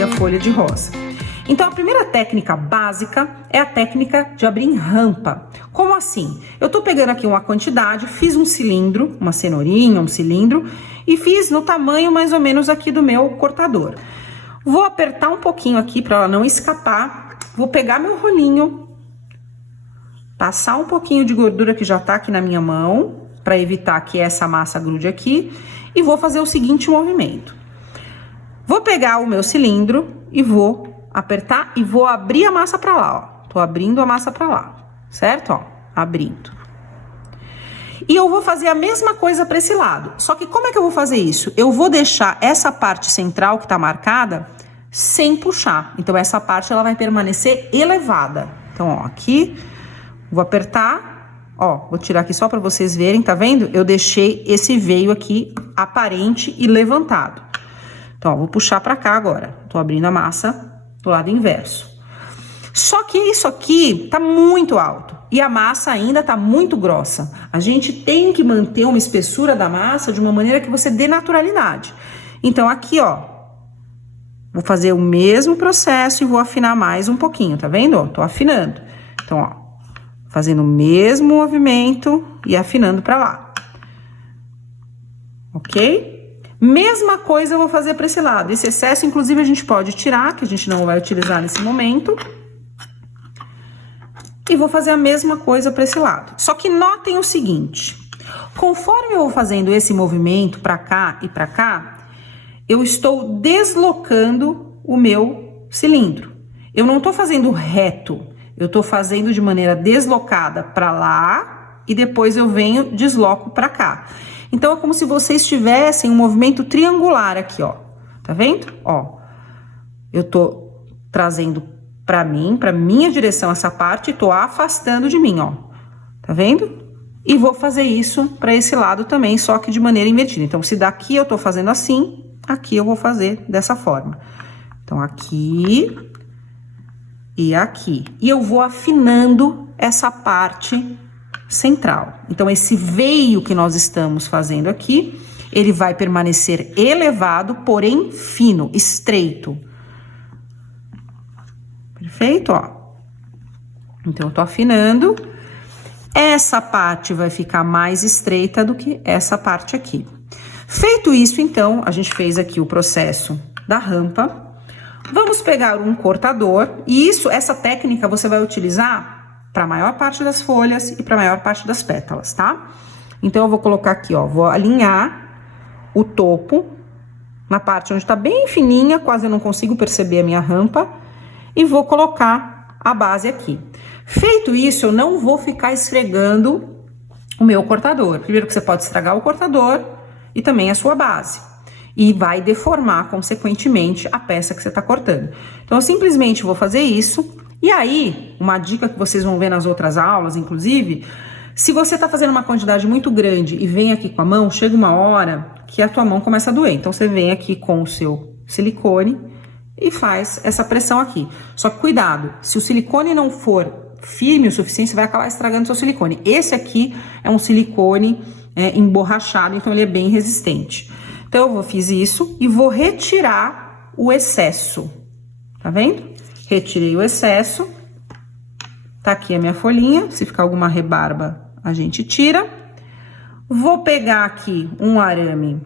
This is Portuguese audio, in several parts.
fazer a folha de rosa. Então, a primeira técnica básica é a técnica de abrir em rampa. Como assim? Eu tô pegando aqui uma quantidade, fiz um cilindro, uma cenourinha, um cilindro, e fiz no tamanho mais ou menos aqui do meu cortador. Vou apertar um pouquinho aqui para ela não escapar. Vou pegar meu rolinho, passar um pouquinho de gordura que já tá aqui na minha mão, para evitar que essa massa grude aqui, e vou fazer o seguinte movimento. Vou pegar o meu cilindro e vou apertar e vou abrir a massa para lá, ó. Tô abrindo a massa para lá, certo? Ó, abrindo. E eu vou fazer a mesma coisa para esse lado. Só que como é que eu vou fazer isso? Eu vou deixar essa parte central que tá marcada sem puxar. Então, essa parte ela vai permanecer elevada. Então, ó, aqui, vou apertar, ó, vou tirar aqui só para vocês verem, tá vendo? Eu deixei esse veio aqui aparente e levantado. Então, ó, vou puxar para cá agora. Tô abrindo a massa do lado inverso. Só que isso aqui tá muito alto e a massa ainda tá muito grossa. A gente tem que manter uma espessura da massa de uma maneira que você dê naturalidade. Então, aqui, ó, vou fazer o mesmo processo e vou afinar mais um pouquinho, tá vendo? Ó, tô afinando. Então, ó, fazendo o mesmo movimento e afinando pra lá. Ok? Mesma coisa eu vou fazer para esse lado. Esse excesso, inclusive, a gente pode tirar, que a gente não vai utilizar nesse momento. E vou fazer a mesma coisa para esse lado. Só que notem o seguinte, conforme eu vou fazendo esse movimento para cá e para cá, eu estou deslocando o meu cilindro. Eu não tô fazendo reto, eu tô fazendo de maneira deslocada para lá e depois eu venho, desloco para cá. Então, é como se vocês tivessem um movimento triangular aqui, ó. Tá vendo? Ó, eu tô trazendo pra mim, pra minha direção essa parte e tô afastando de mim, ó. Tá vendo? E vou fazer isso pra esse lado também, só que de maneira invertida. Então, se daqui eu tô fazendo assim, aqui eu vou fazer dessa forma. Então, aqui e aqui. E eu vou afinando essa parte central. Então, esse veio que nós estamos fazendo aqui, ele vai permanecer elevado, porém fino, estreito. Perfeito, ó. Então, eu tô afinando. Essa parte vai ficar mais estreita do que essa parte aqui. Feito isso, então, a gente fez aqui o processo da rampa. Vamos pegar um cortador, e essa técnica você vai utilizar para a maior parte das folhas e para a maior parte das pétalas, tá? Então, eu vou colocar aqui, ó, vou alinhar o topo na parte onde tá bem fininha, quase eu não consigo perceber a minha rampa, e vou colocar a base aqui. Feito isso, eu não vou ficar esfregando o meu cortador. Primeiro que você pode estragar o cortador e também a sua base. E vai deformar, consequentemente, a peça que você tá cortando. Então, eu simplesmente vou fazer isso. E aí, uma dica que vocês vão ver nas outras aulas, inclusive, se você tá fazendo uma quantidade muito grande e vem aqui com a mão, chega uma hora que a tua mão começa a doer. Então, você vem aqui com o seu silicone e faz essa pressão aqui. Só que cuidado, se o silicone não for firme o suficiente, você vai acabar estragando o seu silicone. Esse aqui é um silicone emborrachado, então ele é bem resistente. Então, eu fiz isso e vou retirar o excesso, tá vendo? Retirei o excesso, tá aqui a minha folhinha, se ficar alguma rebarba, a gente tira. Vou pegar aqui um arame,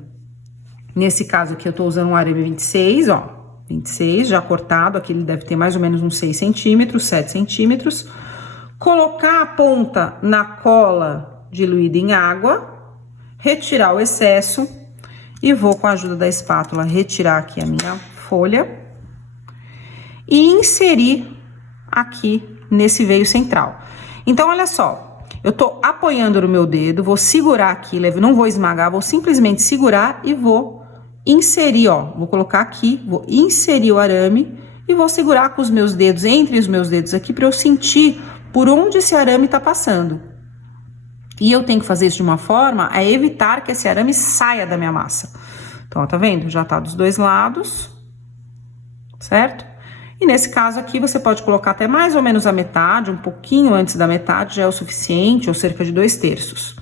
nesse caso aqui eu tô usando um arame 26, ó, 26, já cortado, aqui ele deve ter mais ou menos uns 6 centímetros, 7 centímetros. Colocar a ponta na cola diluída em água, retirar o excesso e vou, com a ajuda da espátula, retirar aqui a minha folha e inserir aqui nesse veio central. Então, olha só, eu tô apoiando no meu dedo, vou segurar aqui, não vou esmagar, vou simplesmente segurar e vou inserir, ó, vou colocar aqui, vou inserir o arame e vou segurar com os meus dedos, entre os meus dedos aqui, para eu sentir por onde esse arame tá passando. E eu tenho que fazer isso de uma forma a evitar que esse arame saia da minha massa. Então, ó, tá vendo? Já tá dos dois lados, certo? E nesse caso aqui, você pode colocar até mais ou menos a metade, um pouquinho antes da metade já é o suficiente, ou cerca de 2/3.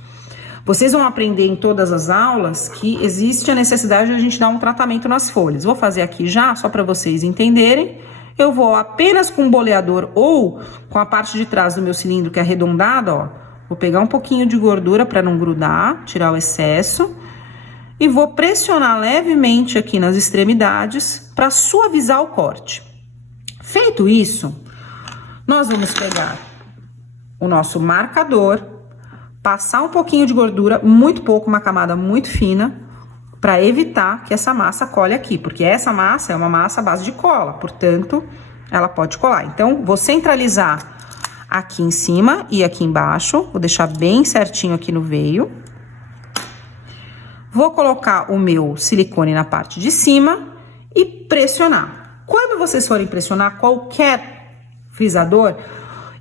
Vocês vão aprender em todas as aulas que existe a necessidade de a gente dar um tratamento nas folhas. Vou fazer aqui já, só para vocês entenderem. Eu vou apenas com o boleador ou com a parte de trás do meu cilindro que é arredondada, ó. Vou pegar um pouquinho de gordura para não grudar, tirar o excesso. E vou pressionar levemente aqui nas extremidades para suavizar o corte. Feito isso, nós vamos pegar o nosso marcador, passar um pouquinho de gordura, muito pouco, uma camada muito fina, para evitar que essa massa cole aqui, porque essa massa é uma massa à base de cola, portanto, ela pode colar. Então, vou centralizar aqui em cima e aqui embaixo, vou deixar bem certinho aqui no veio. Vou colocar o meu silicone na parte de cima e pressionar. Quando vocês forem pressionar qualquer frisador,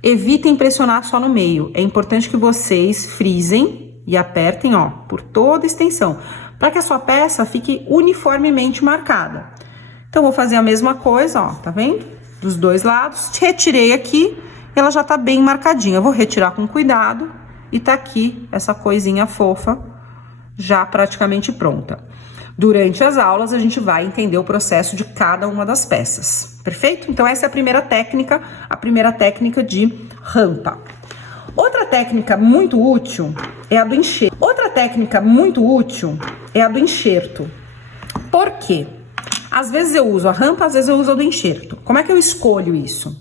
evitem pressionar só no meio. É importante que vocês frisem e apertem, ó, por toda a extensão, para que a sua peça fique uniformemente marcada. Então, vou fazer a mesma coisa, ó, tá vendo? Dos dois lados. Retirei aqui, ela já tá bem marcadinha. Eu vou retirar com cuidado e tá aqui essa coisinha fofa, já praticamente pronta. Durante as aulas, a gente vai entender o processo de cada uma das peças, perfeito? Então, essa é a primeira técnica de rampa. Outra técnica muito útil é a do enxerto. Por quê? Às vezes eu uso a rampa, às vezes eu uso a do enxerto. Como é que eu escolho isso?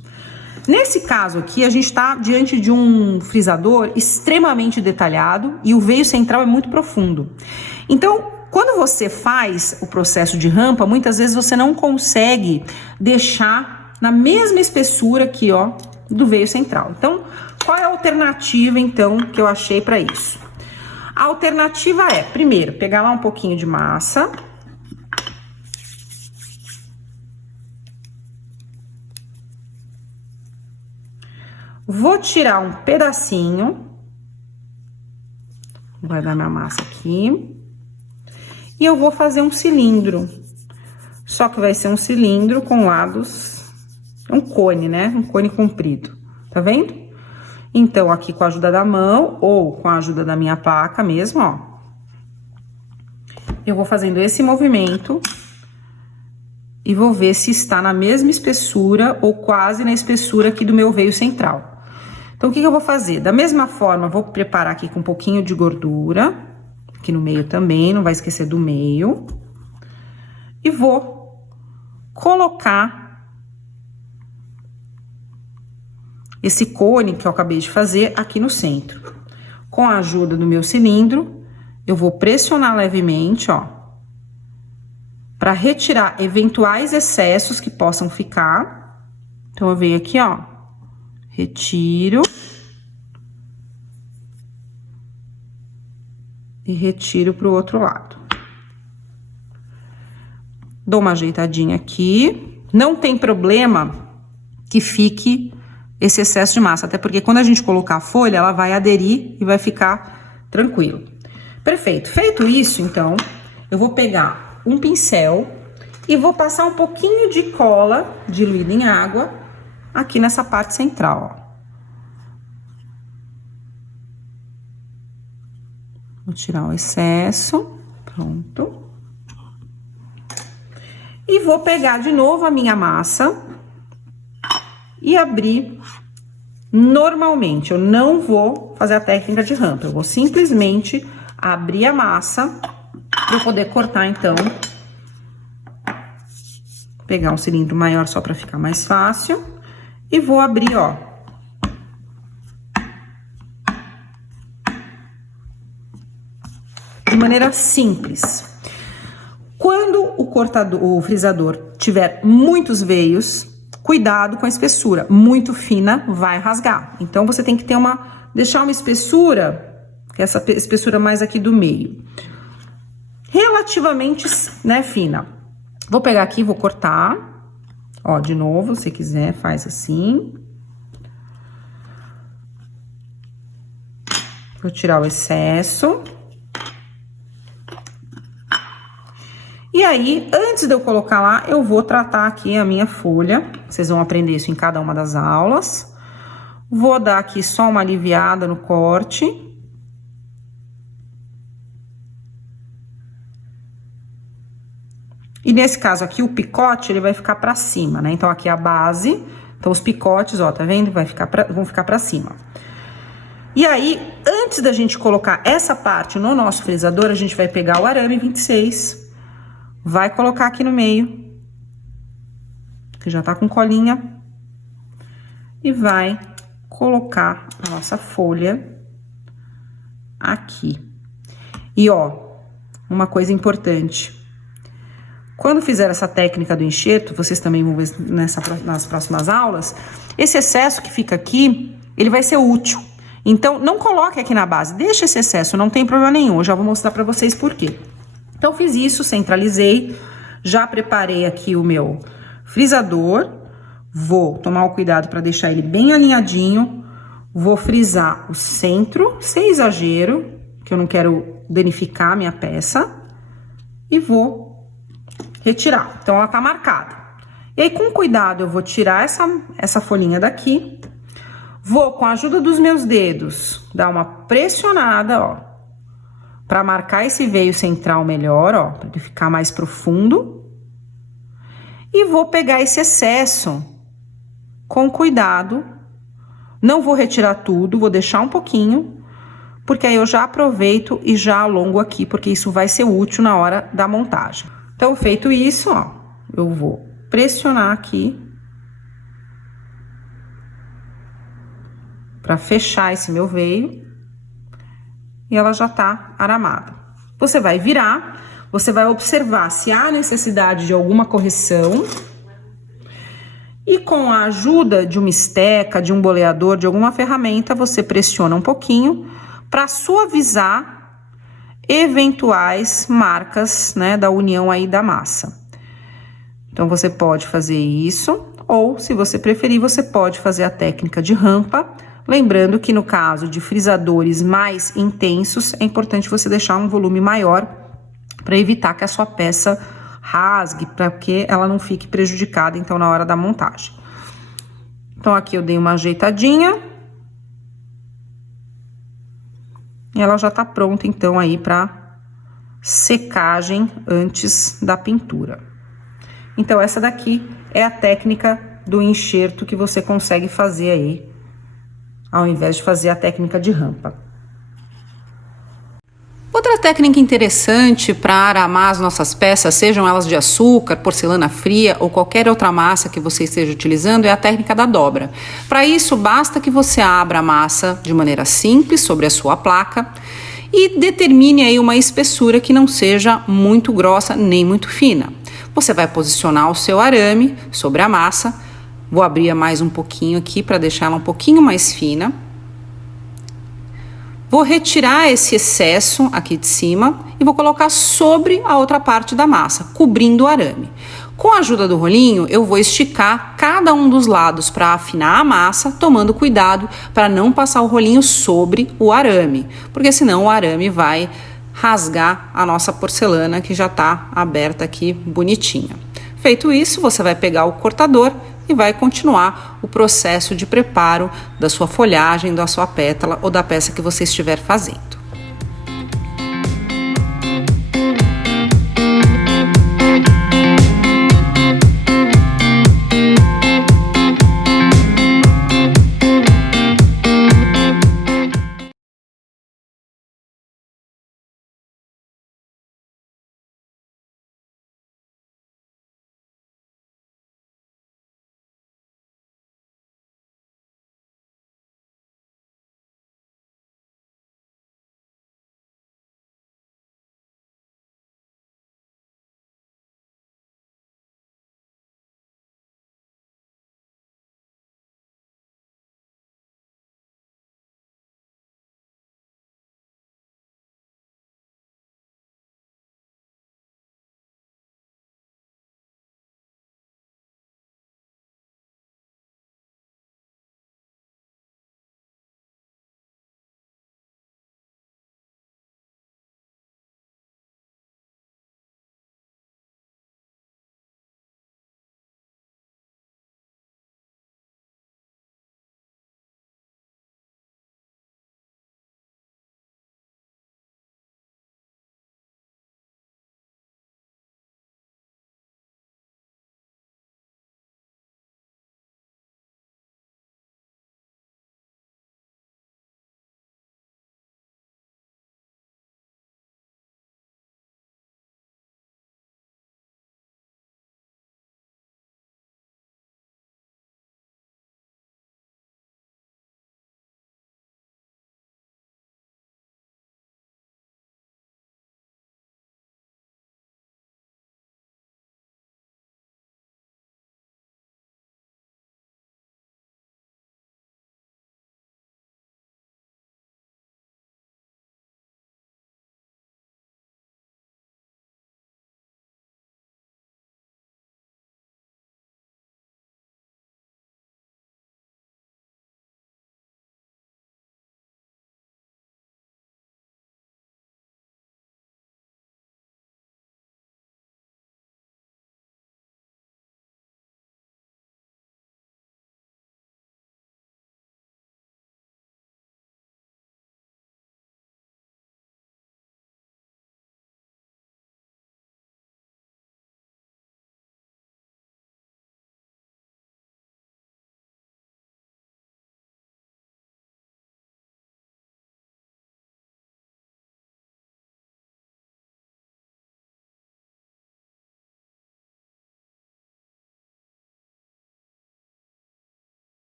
Nesse caso aqui, a gente está diante de um frisador extremamente detalhado e o veio central é muito profundo. Então, quando você faz o processo de rampa, muitas vezes você não consegue deixar na mesma espessura aqui, ó, do veio central. Então, qual é a alternativa, então, que eu achei para isso? A alternativa é, primeiro, pegar lá um pouquinho de massa. Vou tirar um pedacinho. Vou guardar minha massa aqui. E eu vou fazer um cilindro. Só que vai ser um cilindro com lados... um cone, né? Um cone comprido. Tá vendo? Então, aqui com a ajuda da mão ou com a ajuda da minha placa mesmo, ó. Eu vou fazendo esse movimento e vou ver se está na mesma espessura ou quase na espessura aqui do meu veio central. Então, o que eu vou fazer? Da mesma forma, vou preparar aqui com um pouquinho de gordura, aqui no meio também, não vai esquecer do meio. E vou colocar esse cone que eu acabei de fazer aqui no centro. Com a ajuda do meu cilindro, eu vou pressionar levemente, ó, para retirar eventuais excessos que possam ficar. Então, eu venho aqui, ó, retiro. E retiro pro outro lado. Dou uma ajeitadinha aqui. Não tem problema que fique esse excesso de massa, até porque quando a gente colocar a folha, ela vai aderir e vai ficar tranquilo. Perfeito. Feito isso, então, eu vou pegar um pincel e vou passar um pouquinho de cola diluída em água aqui nessa parte central, ó. Vou tirar o excesso, pronto. E vou pegar de novo a minha massa e abrir normalmente. Eu não vou fazer a técnica de rampa, eu vou simplesmente abrir a massa para eu poder cortar, então. Pegar um cilindro maior só para ficar mais fácil. E vou abrir, ó. De maneira simples. Quando o frisador tiver muitos veios, cuidado com a espessura. Muito fina, vai rasgar. Então, você tem que ter deixar uma espessura, que é essa espessura mais aqui do meio, relativamente, né, fina. Vou pegar aqui, vou cortar. Ó, de novo, se quiser, faz assim. Vou tirar o excesso. E aí, antes de eu colocar lá, eu vou tratar aqui a minha folha. Vocês vão aprender isso em cada uma das aulas. Vou dar aqui só uma aliviada no corte. E nesse caso aqui, o picote, ele vai ficar pra cima, né? Então, aqui é a base, então os picotes, ó, tá vendo? Vão ficar pra cima. E aí, antes da gente colocar essa parte no nosso frisador, a gente vai pegar o arame 26, vai colocar aqui no meio, que já tá com colinha, e vai colocar a nossa folha aqui. E ó, uma coisa importante, quando fizer essa técnica do enxerto, vocês também vão ver nas próximas aulas, esse excesso que fica aqui, ele vai ser útil. Então, não coloque aqui na base, deixa esse excesso, não tem problema nenhum, eu já vou mostrar pra vocês por quê. Então, fiz isso, centralizei, já preparei aqui o meu frisador, vou tomar o cuidado para deixar ele bem alinhadinho, vou frisar o centro, sem exagero, que eu não quero danificar a minha peça, e vou retirar. Então, ela tá marcada. E aí, com cuidado, eu vou tirar essa folhinha daqui, vou, com a ajuda dos meus dedos, dar uma pressionada, ó, para marcar esse veio central melhor, ó, para ele ficar mais profundo. E vou pegar esse excesso com cuidado. Não vou retirar tudo, vou deixar um pouquinho, porque aí eu já aproveito e já alongo aqui, porque isso vai ser útil na hora da montagem. Então, feito isso, ó, eu vou pressionar aqui para fechar esse meu veio, e ela já tá aramada. Você vai virar, você vai observar se há necessidade de alguma correção, e com a ajuda de uma esteca, de um boleador, de alguma ferramenta, você pressiona um pouquinho para suavizar eventuais marcas, né, da união aí da massa. Então, você pode fazer isso, ou, se você preferir, você pode fazer a técnica de rampa. Lembrando que no caso de frisadores mais intensos, é importante você deixar um volume maior para evitar que a sua peça rasgue, para que ela não fique prejudicada, então, na hora da montagem. Então, aqui eu dei uma ajeitadinha. E ela já tá pronta, então, aí para secagem antes da pintura. Então, essa daqui é a técnica do enxerto que você consegue fazer aí, ao invés de fazer a técnica de rampa. Outra técnica interessante para aramar as nossas peças, sejam elas de açúcar, porcelana fria ou qualquer outra massa que você esteja utilizando, é a técnica da dobra. Para isso, basta que você abra a massa de maneira simples sobre a sua placa e determine aí uma espessura que não seja muito grossa nem muito fina. Você vai posicionar o seu arame sobre a massa. Vou abrir mais um pouquinho aqui para deixar ela um pouquinho mais fina. Vou retirar esse excesso aqui de cima e vou colocar sobre a outra parte da massa, cobrindo o arame. Com a ajuda do rolinho, eu vou esticar cada um dos lados para afinar a massa, tomando cuidado para não passar o rolinho sobre o arame, porque senão o arame vai rasgar a nossa porcelana que já está aberta aqui bonitinha. Feito isso, você vai pegar o cortador e vai continuar o processo de preparo da sua folhagem, da sua pétala ou da peça que você estiver fazendo.